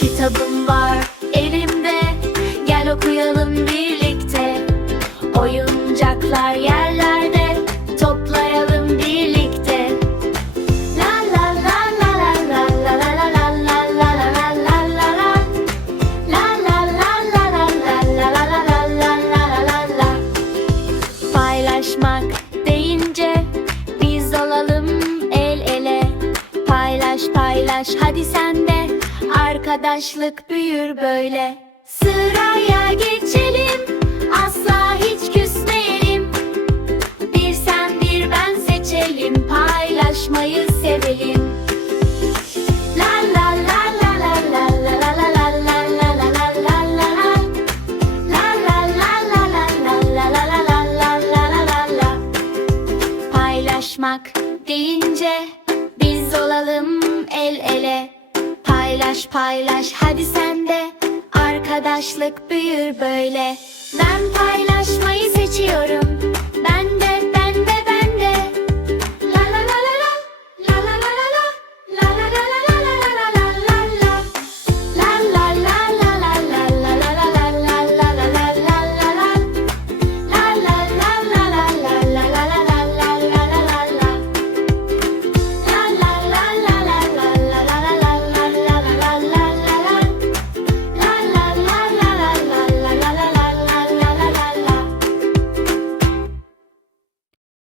kitabım var elimde Gel okuyalım birlikte Oyuncaklar yerlerde Toplayalım birlikte La la la la la la la la la la la la la la la la La la la la la la la la la la la la la la Paylaşmak deyince biz olalım el ele Paylaş paylaş hadi sen de arkadaşlık büyür böyle. Sıraya geçelim, asla hiç küsmeyelim. Bir sen bir ben seçelim, paylaşmayı sevelim. Paylaşmak deyince biz olalım el ele Paylaş paylaş. Hadi sen de arkadaşlık büyür böyle. Ben paylaş